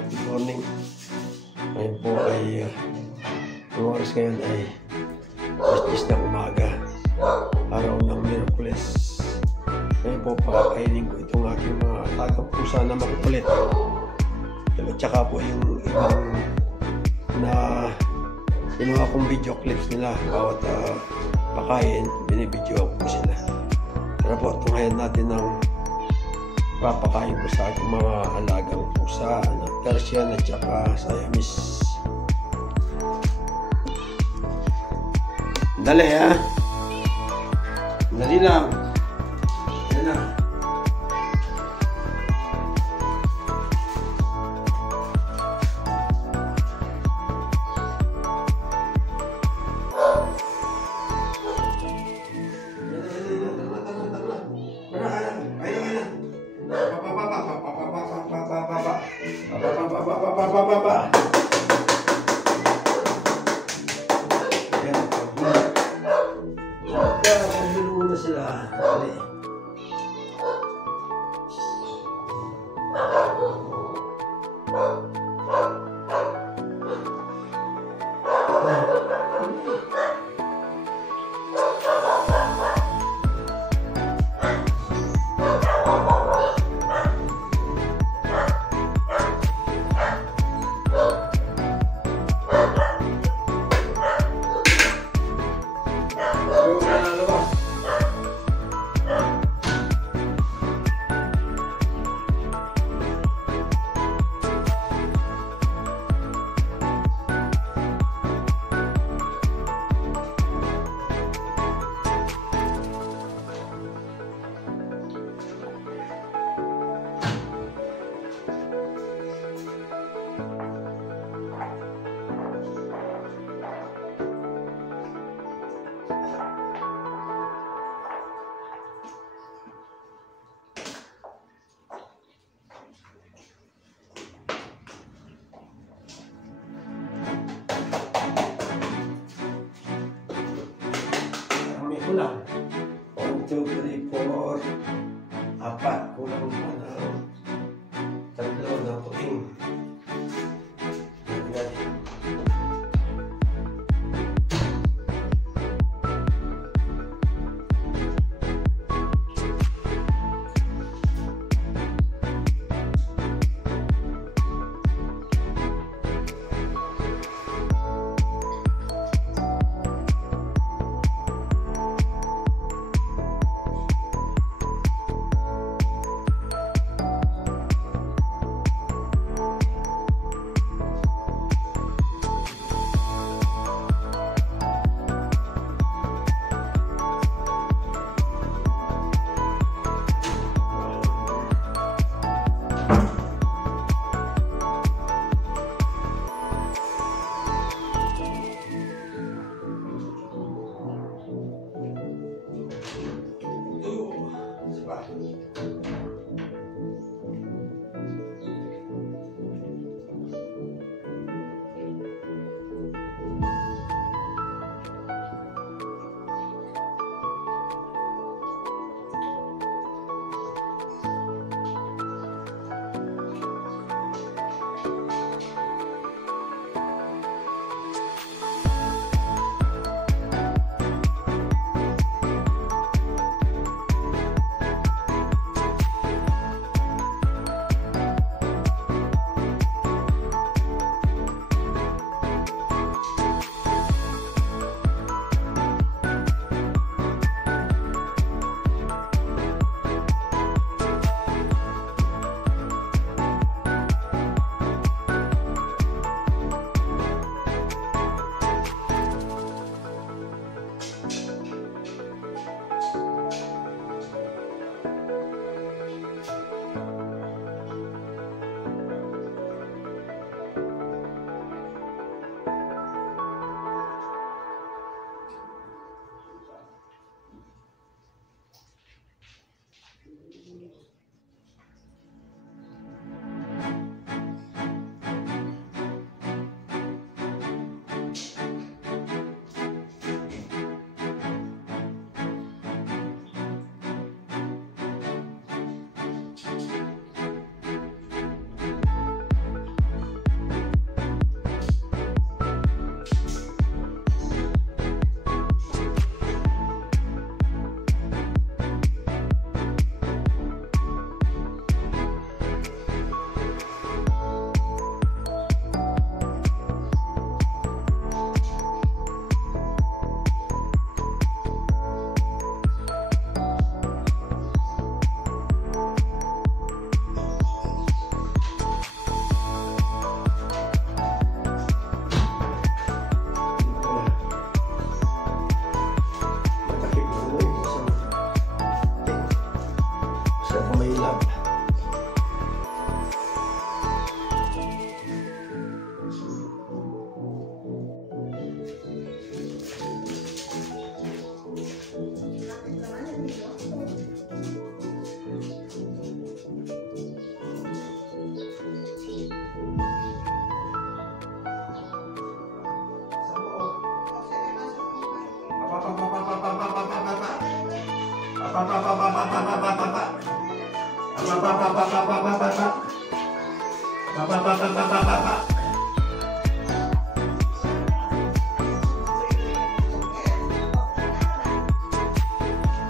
Good morning. Ngayon po ay ang oras ngayon ay 10 ng umaga, araw ng Miyerkules. Ngayon po pakakainin ko itong aking mga tagang pusa na makukulit. At saka po yung ibang na ginawa kong video clips nila. Bawat pakain, binibidyo po sila. Tara po, tungayan natin ng papakain ko sa aking mga alagang pusa na Persian at saka Siamese. Dali ha. Dali lang. Yan na.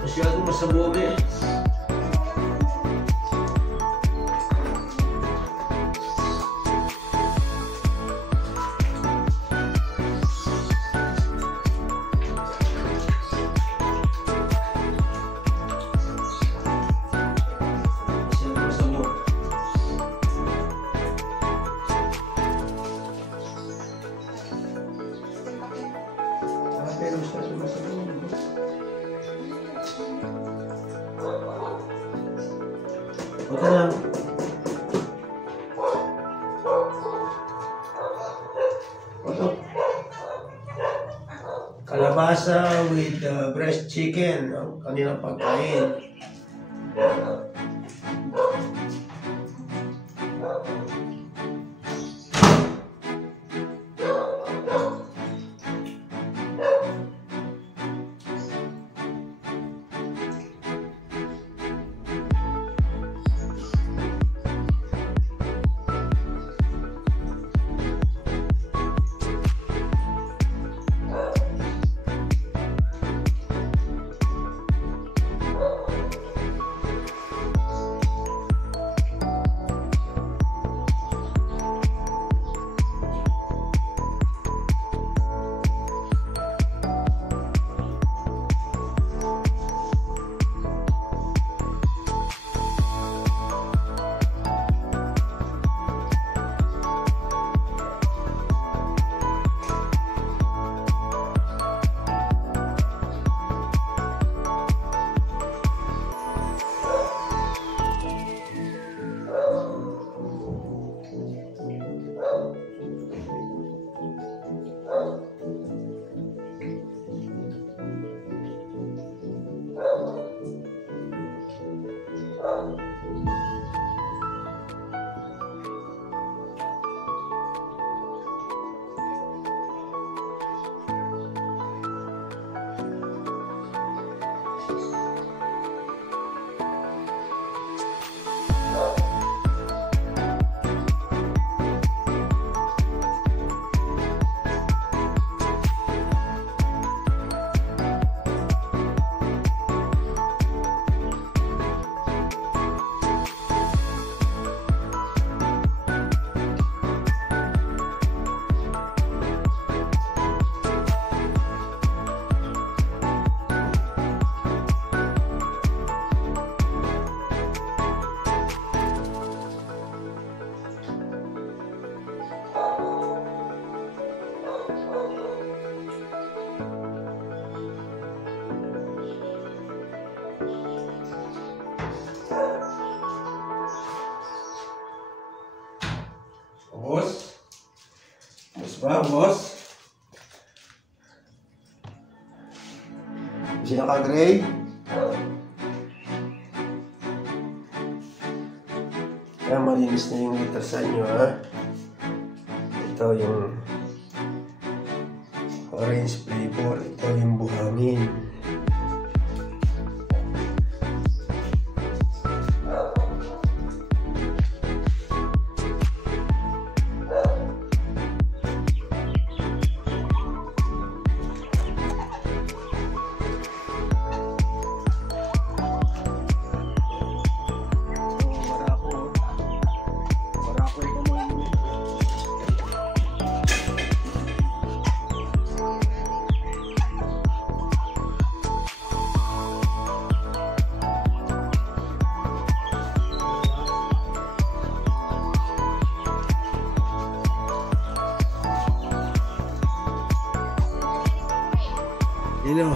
Masyadong masabog eh. Ito lang. Ito. Kalabasa with breast chicken. Ang kanilang pagkain. Boss? Boss ba, boss? Hindi naka-gray? Kaya malinis na yung litasan nyo, ha? Ito yung orange flavor. Ito yung buhangin. Hello.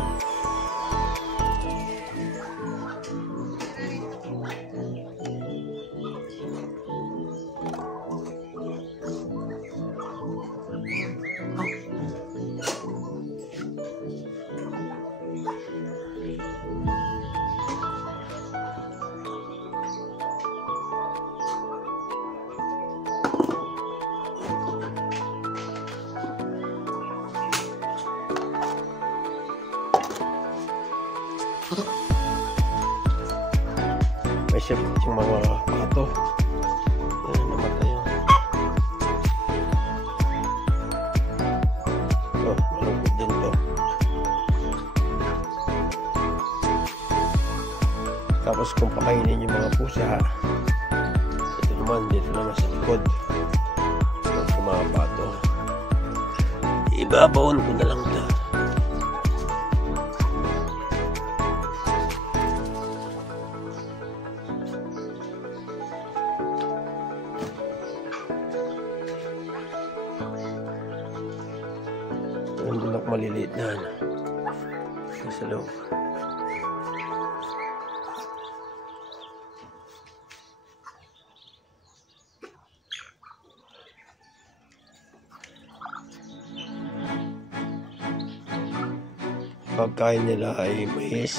May shift yung mga pato. Ayan, namatay yun. Tapos kung pakainin yung mga pusa, ito naman, dito naman sa likod. Pag kumaba ito, ibabaon ko na lang ito. Yung bulak maliliit na sa loob. Pagkain nila ay mais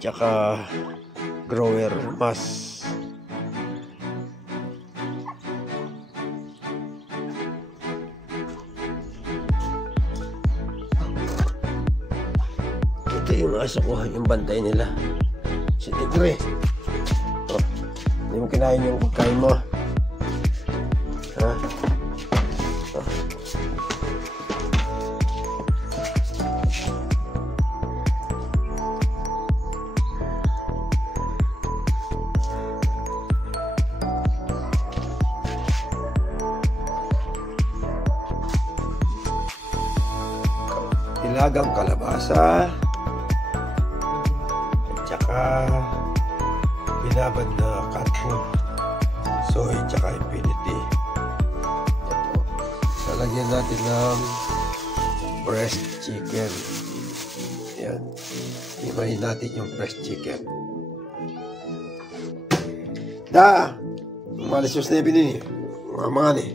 tsaka grower mas. Ito yung aso ko, yung bantay nila, si Tigre. Oh, hindi mo kinain yung pagkain mo, ha? Oh. Ilagang kalabasa at saka binabad na cat food, soy tsaka infinity. Ito, lalagyan natin ng breast chicken. Yan, imahin natin yung breast chicken. Malis na ibinin mga ni.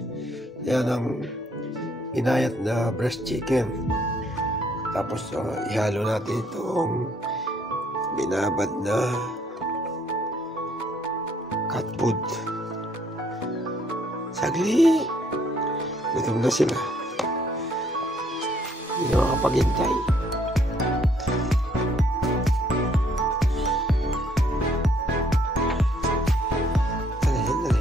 Yan ang inayat na breast chicken. Tapos ihalo natin itong binabad na cat food. Sagli, gutom na sila, hindi makapaghintay. Dali.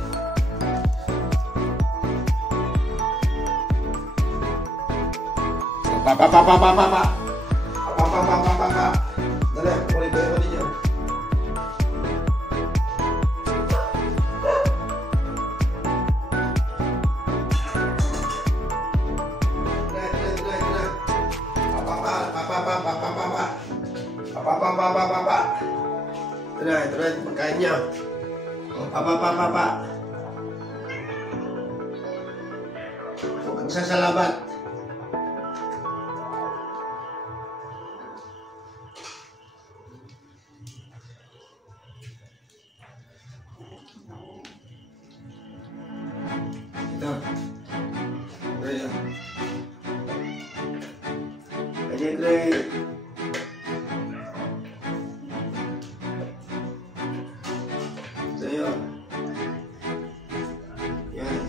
Papa. Dali, ulit niyo. Papa. Ito na, pagkain niya. Papa. Huwag kang sasalabat. Great. Sa'yo. Yan.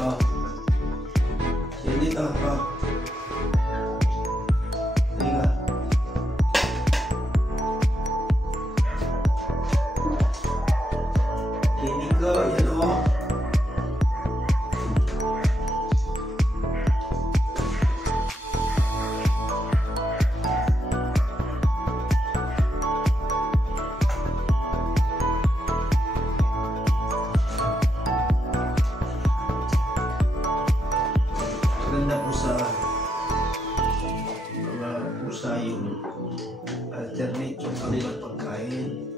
Oh. Yan dito. Oh. Maganda po sa mga pusa yung alternate yung kanilang pagkain.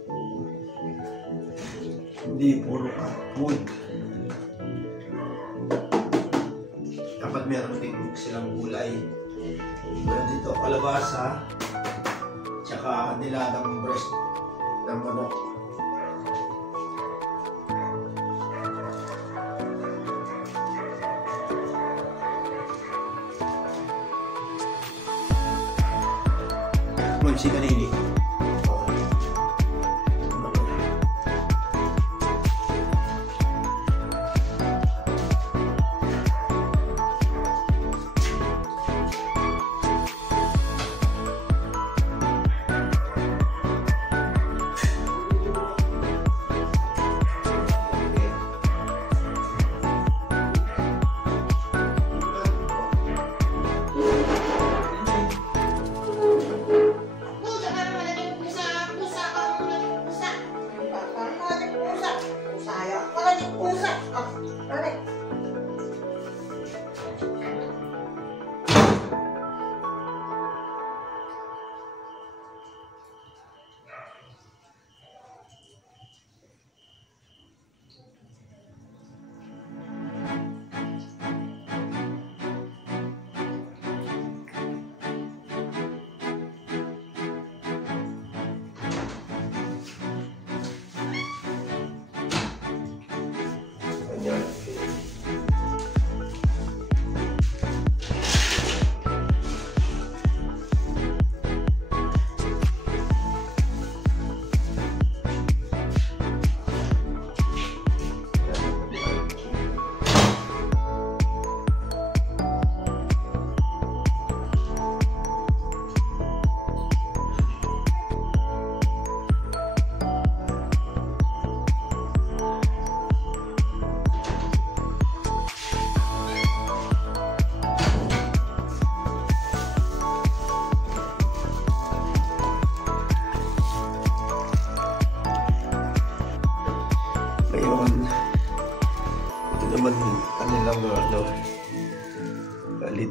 Hindi puro cat food. Dapat meron din silang gulay. Meron dito kalabasa, tsaka nilagang breast ng manok. Si kanini.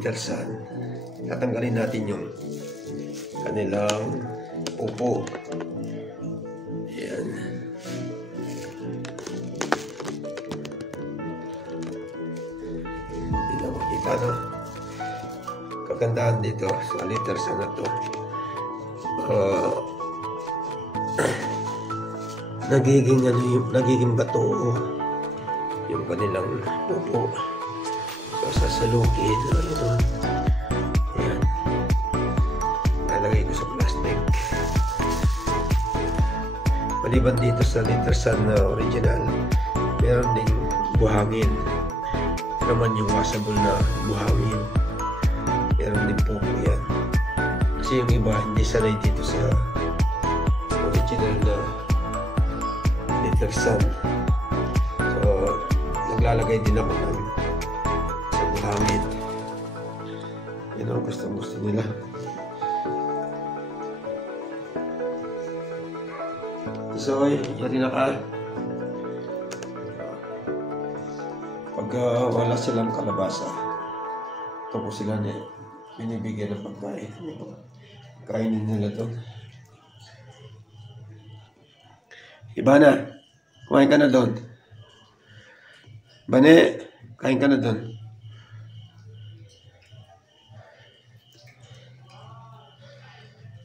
liter sand. Tatanggalin natin yung kanilang upo. Ayan. Hindi na makita, no? Kagandahan dito sa liter sand na to. Nagiging bato yung kanilang upo. So, sasalukin. Ayan. Lalagay ko sa plastic. Maliban dito sa liter sand na original, meron ding buhangin. Ito naman yung washable na buhangin. Meron din po yan. Kasi yung iba hindi sanay dito sa original na liter sand. So, naglalagay din ako sa buhangin. Yan ang gusto nila. So, yari na ka. Pag wala silang kalabasa, ito po sila na binibigyan ng pagkain. Kainin nila ito. Ibana, kumain ka na doon. Bane, kain ka na doon.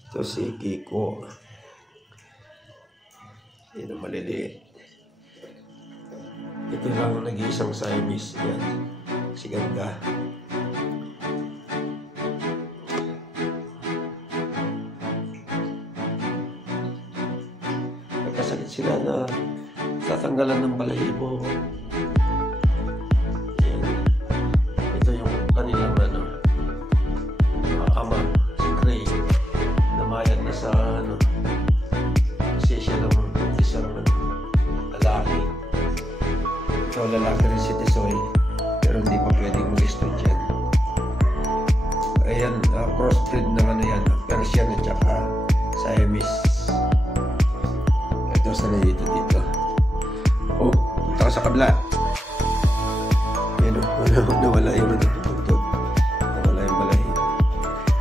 Ito si Kiko. Yan ang maliliit. Ito lang ang nag-iisang Siamese. Yan. Si ganda. Nagkasakit sila na tatanggalan ng balahibo. Yan. Ito yung kanilang ama, si Cray. Namayat na sa kasi siya lang isang lalaki. Ito lalaki rin si Tisoy, pero hindi pa pwedeng mag-stud yan. Ayan, crossbreed naman yan, Persian at saka Siamese. Ito sana dito. Oh, punta ka sa kabla. Ayan o, nawala yung tuntod. Nawala yung balahin.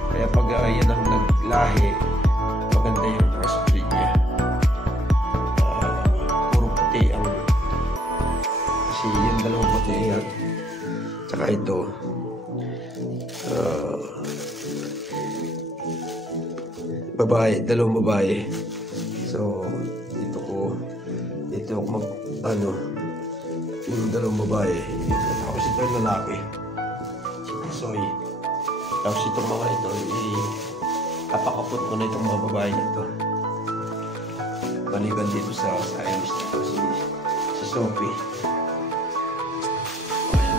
Kaya pag yan ang naglahi, maganda yung crossbreed niya. Puro puti ang kasi yung dalawang puti yan. Tsaka ito. Babae, dalawang babae. So, dito ako yung dalawang babae. Tapos ito yung lalaki. Si Tisoy. Tapos itong mga ito, kapakapot ko na itong mga babae nito. Maliban dito sa Siamese nito, si Sophie.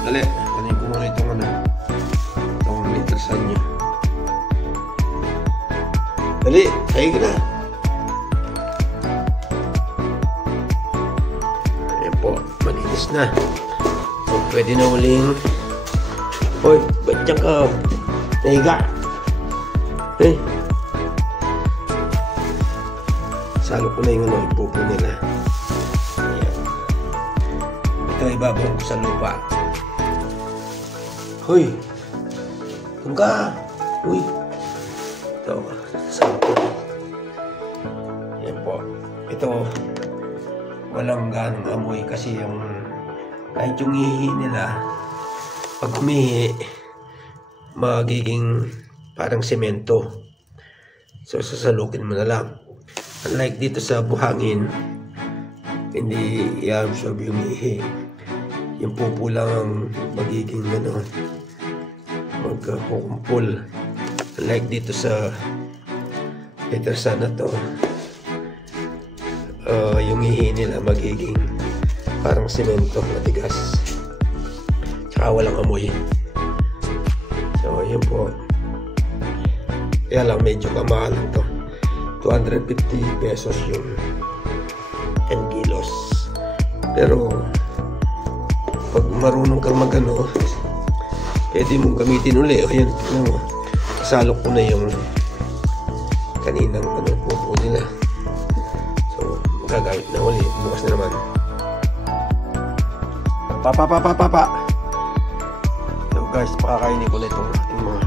Dali, kunin ko muna itong liter sand niya. Dali, tayo ka na. Ayan po, malinis na. So, pwede na uling. Hoy, ba't dyan ka? Nahiga. Salo ko na yung ipupo nila. Ayan. Ito ibabaw ko sa lupa. Hoy! Doon ka! Uy! Ito, salo ko. Ayan po. Ito, walang ganong amoy kasi kahit yung ihi nila, pag umihi, magiging parang semento. So, sasalukin mo na lang. Unlike dito sa buhangin, hindi i-absorb yung ihi. Yung pupo lang ang magiging magkukumpul. Unlike dito sa liter sand na to, yung ihi nila magiging parang semento, matigas. Tsaka walang amoy. So, yun po. Kaya lang medyo kamahalan to. 250 pesos yung 10 kilos. Pero pag marunong kang pwede mong gamitin uli. O yan, kasalok ko na yung kaninang pupo nila. So, magagamit na uli. Bukas na naman. Papa. So, guys, pakakainin ko na itong ating mga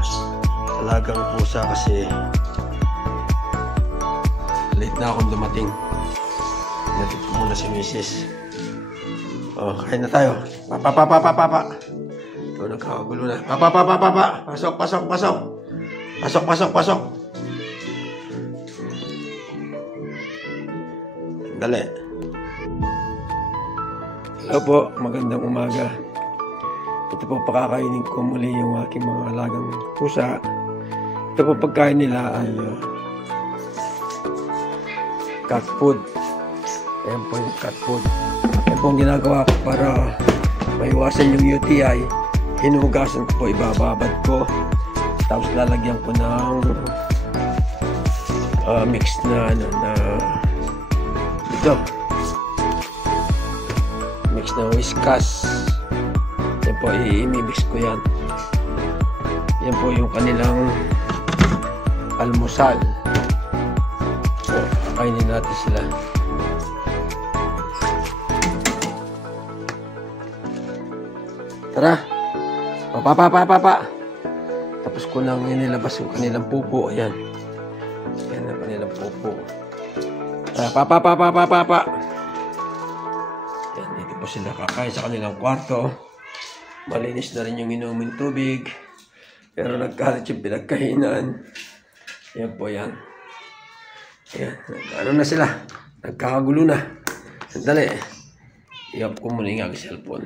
alagang pusa kasi late na akong dumating. Natid ko muna si Mrs. Oh, kain na tayo. Papa. Ito, nagkakagulo na. Papa. Pasok. Dali. Hello po, magandang umaga. Ito po, pakakainin ko muli yung aking mga alagang pusa. Ito po, pagkain nila ay cat food. Ayan po yung cat food. Ayan po ang ginagawa ko para maiwasan yung UTI. Hinugasan ko po, ibababad ko. Tapos lalagyan ko ng mix na ito. Mix na Whiskas. Yan po, i-mix ko yan. Yan po yung kanilang almusal. So, kainin natin sila. Tara. Papa. Tapos ko nang inilabas yung kanilang pupo. Ayan. Ayan ang kanilang pupo. Papa. Ayan, dito po sila kakain sa kanilang kwarto. Malinis na rin yung inuming tubig. Pero nagkalat yung pinagkainan. Ayan po yan. Ayan. Ano na sila? Nagkakagulo na. Sandali. I-off ko muna yung cellphone.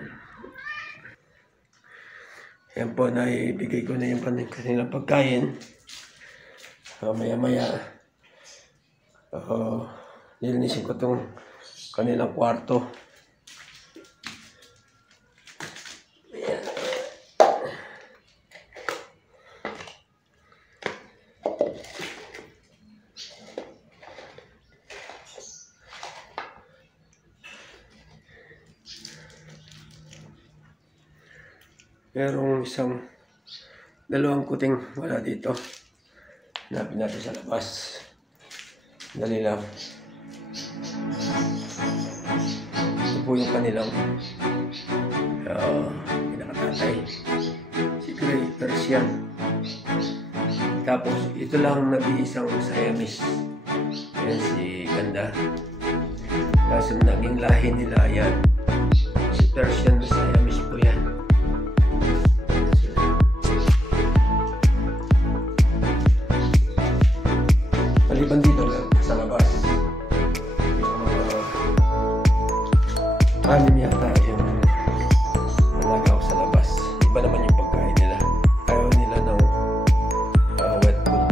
Ayan po, naibigay ko na yung kanilang pagkain. Maya-maya, nilinisin ko itong kanilang kwarto. Ayan. Merong dalawang kuting wala dito. Hanapin natin sa labas. Dali lang. Ito po yung kanilang pinakatatay. Si Gray Persian. Tapos ito lang nag-iisang Siamese. Ayan si Ganda. Tapos naging lahi nila yan. Si Persian na Siamese po yan. Maliban dito lang sa labas. Yung anim yata yung nalagaw sa labas. Iba naman yung pagkain nila. Ayaw nila ng wet food.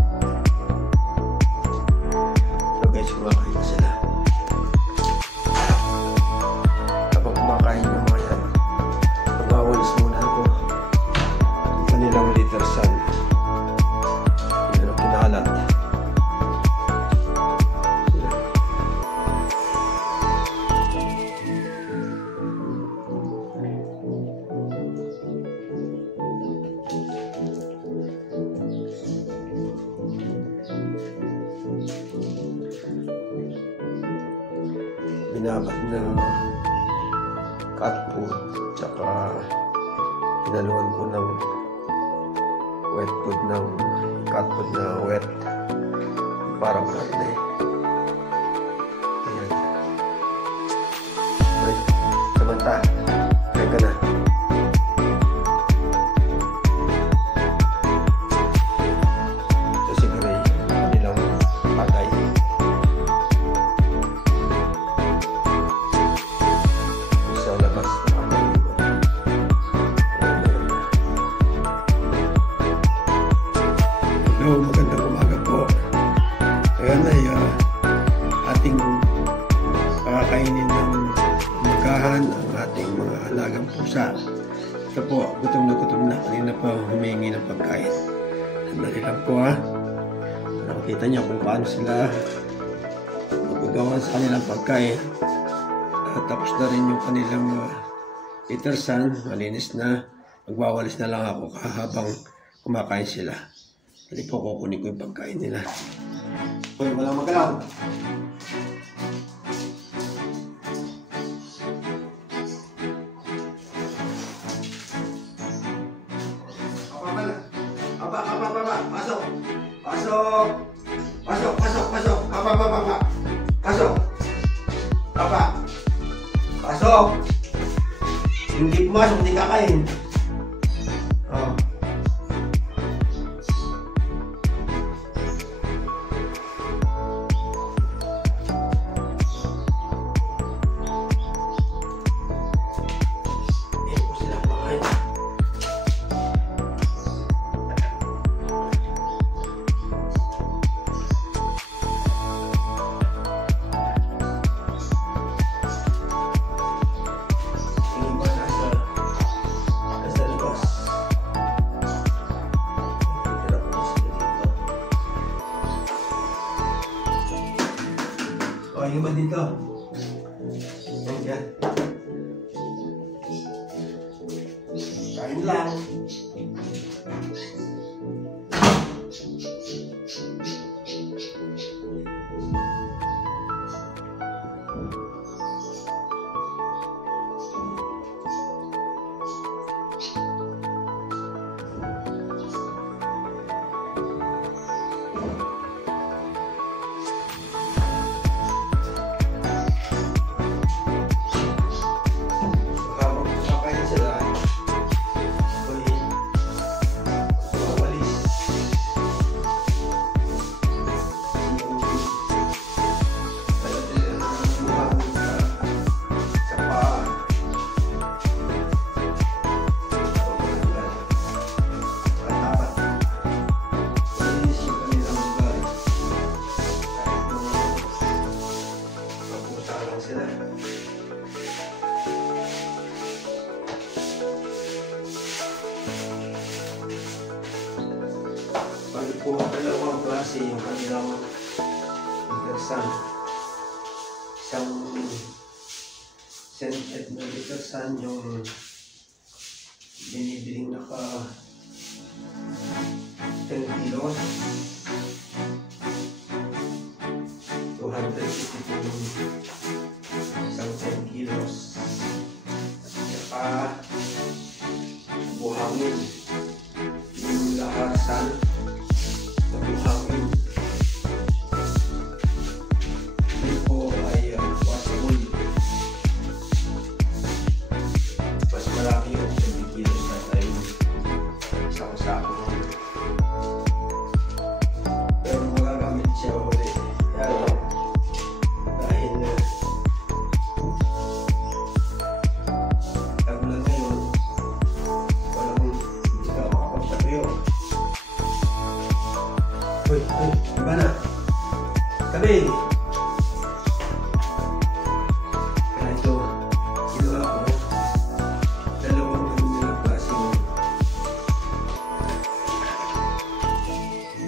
So guys, kumakain na sila. Kapag kumakain yung mga yan, magwawalis muna ako yung kanilang litter sand. Yan ang kinahalat. Binabat na cat food, tsaka hinaluan ko ng wet food ng cat food na wet, parang karne. Ayan. Ay, Samantha, kaya ka na. Ito si Gray, kanilang patay. Hello, magandang umaga po. Ayan ay ating pakakainin ng umagahan ang ating mga alagang pusa. Ito po, gutom na. Kanina pa humingi ng pagkain. Sandali lang po ha. Nakikita niyo kung paano sila magagawa sa kanilang pagkain. Tapos na rin yung kanilang litter sand. Malinis na. Magwawalis na lang ako habang kumakain sila. Hindi po kukunin ko yung pagkain nila. Uy, walang magalaw. Pasok! Pasok! Pasok! Pasok! Pasok! Papa! Pasok! Papa! Pasok! Hindi pumasok, hindi kakain. Oh. O, yung iba dito. Yan. Kain lang. Po dalawang klase yung kanilang detersan. Isang scented na detersan yung binibiling naka 10 kilos. 250 yung isang 10 kilos. At saka buhangin yung lahasan. Buhangin. Ito po ay possible. Mas marami yung 20 kilos na tayo isang sako. Pero magagamit siya ulit. Dahil tagulan ngayon, walang hindi ka makapagsabiyo. Uy, iba na. Tabi! Kaya ito, ginawa ko dalawang kanilang klaseng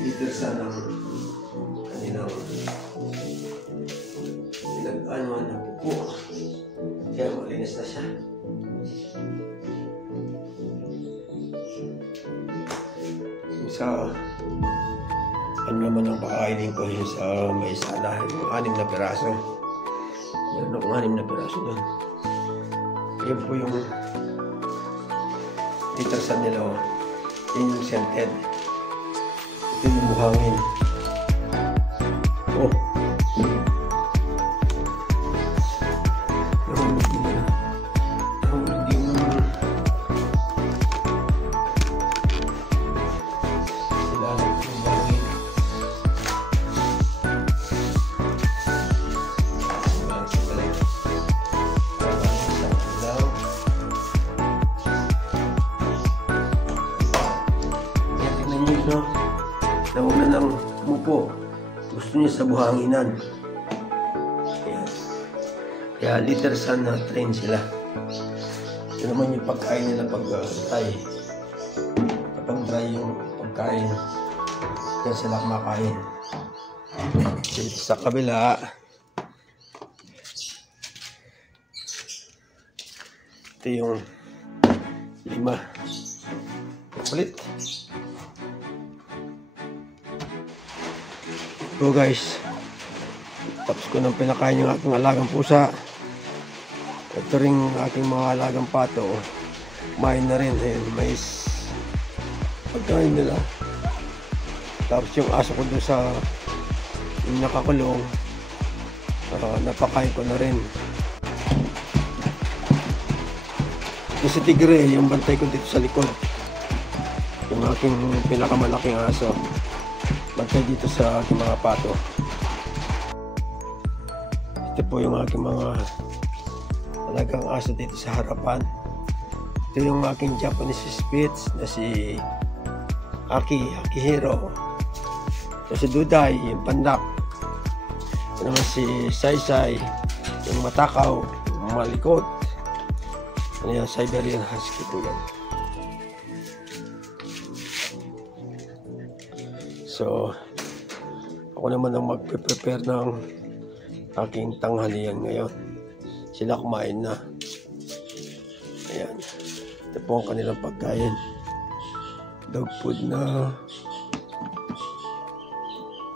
detersan ng kanilang pinag-anuan na pupo. Kaya malinis na siya. So, ano naman ang pakainin ko yun sa may sala, yung 6 na piraso. Meron akong 6 na piraso doon. Yun po yung detersan nila. Yun yung scented. Ito yung buhangin. Oh! No? Nauna ng mupo. Gusto niya sa buhanginan. Kaya detersan na train sila. Ito naman yung pagkain nila pag dry. Kapag dry yung pagkain, kaya sila kumakain. Dito sa kabila, ito yung 5. Ulit. So guys, tapos ko nang pinakain yung aking alagang pusa. Ito rin aking mga alagang pato. Kumain na rin. Ayan, mais. Pagkain nila. Tapos yung aso ko doon sa yung nakakulong, napakain ko na rin. Yung si Tigre, yung bantay ko dito sa likod, yung aking pinakamalaking aso, bantay dito sa aking mga pato. Ito po yung aking mga talagang aso dito sa harapan. Ito yung aking Japanese Spitz na si Akihiro. Ito si Duday, yung pandak. Ito naman si Saysay, yung matakaw, yung malikot. Ano yan, Siberian Husky po yan. So, ako naman ang magpe-prepare ng aking tanghalian ngayon. Sila kumain na. Ayan. Ito po ang kanilang pagkain. Dog food na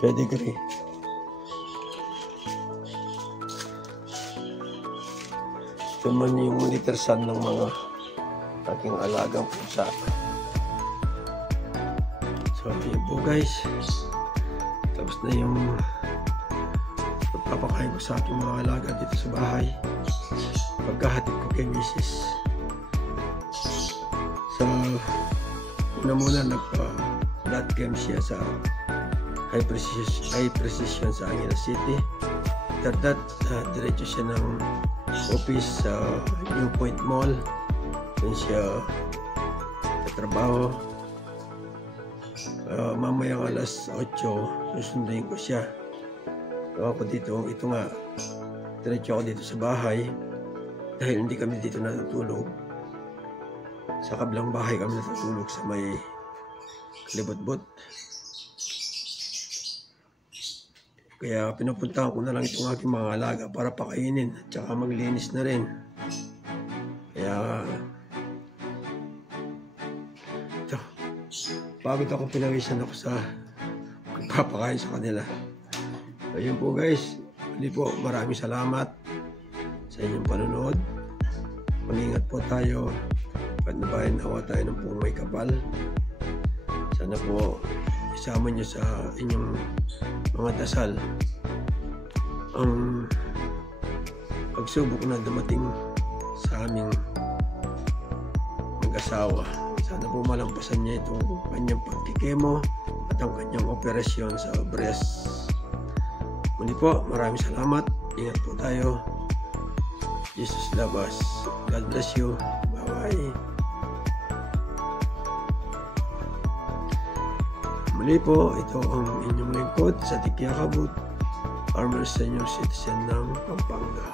pedigree. Ito man yung litersan ng mga aking alagang pusa. So, yun po guys. Tapos na yung pagpapakain ko sa aking mga alaga dito sa bahay. Pagkahatid ko kay Mrs. So, muna nagpa-blood chem siya sa high precision sa Angeles City. After that, diretso siya ng office sa New Point Mall. Doon siya tatrabaho. Mamayang alas 8, susunduin ko siya. So, ako dito, ito nga, diretso ako dito sa bahay. Dahil hindi kami dito natutulog. Sa kabilang bahay kami natutulog sa may kalibot-bot. Kaya pinupuntahan ko na lang itong aking mga alaga para pakainin at saka maglinis na rin. Kaya ito, pagod ako, pinawisan ako sa pagpapakain sa kanila. Ayun po guys, hindi po, maraming salamat sa inyong panonood. Mag-ingat po tayo. Nabayan nawa tayo ng pong may kapal. Sana po isama nyo sa inyong mga dasal ang pagsubok na dumating sa aming mag-asawa. Sana po malampasan niya itong kanyang pagkikemo at ang kanyang operasyon sa breast. Muli po, maraming salamat. Ingat po tayo. Jesus love us. God bless you. Bye-bye. Muli po, ito ang inyong lingkod sa Tikyakabut, Farmer Senior Citizen ng Pampanga.